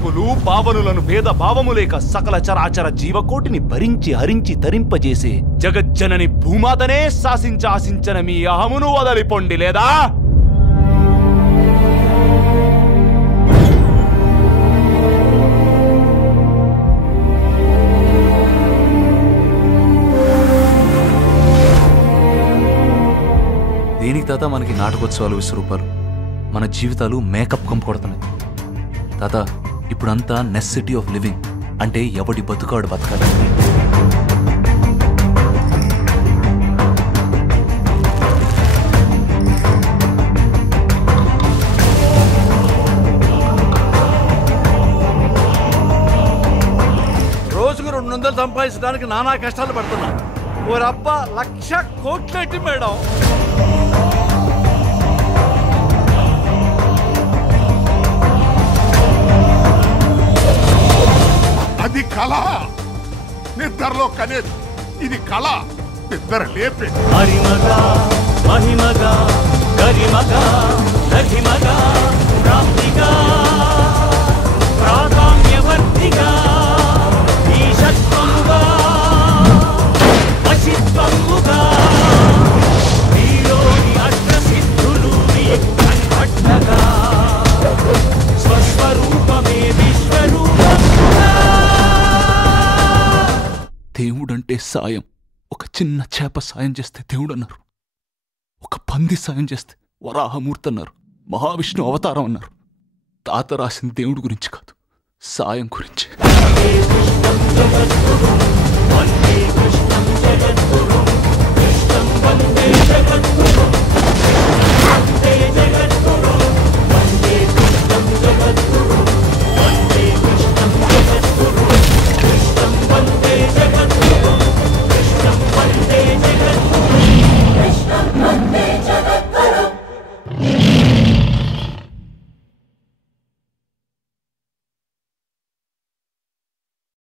పాపులు పావనులను భేద భావము లేక సకల చరాచర జీవకోటిని భరించి హరించి తరింపజేసే జగజ్జనని భూమాతనే శాసించ ఆశించన మీ అహమును వదలిపొండి లేదా? దేనికి తాత మనకి నాటకోత్సవాలు విశ్వరూపాలు? మన జీవితాలు మేకప్ కంపకొడుతున్నాయి తాత. ఇప్పుడంతా నెసెసిటీ ఆఫ్ లివింగ్, అంటే ఎవడి బతుకాడు బతకాలి. రోజుకు 200 సంపాదించడానికి నానా కష్టాలు పడుతున్నా. ఓరబ్బా 1,00,000 కోట్లేటి మేడం. అది కళ, నిద్రలో కనేది. ఇది కళ, నిద్ర లేపే. హరిమగా మహిమగా గరిమగా రహిమగా ప్రాప్తిగా ప్రాకామ్యవర్తిగా ఈశత్వముగా వశిత్వముగా వీరోని అష్టసిద్ధులు కన్పట్టగా స్వస్వరూపమే విశ్వరూపముగా. దేవుడంటే సాయం. ఒక చిన్న చేప సాయం చేస్తే దేవుడు అన్నారు. ఒక పంది సాయం చేస్తే వరాహమూర్తి అన్నారు. మహావిష్ణు అవతారం అన్నారు. తాత రాసిన దేవుడి గురించి కాదు, సాయం గురించి. వందే కృష్ణం జగద్గురుం కృష్ణం వందే జగద్గురుం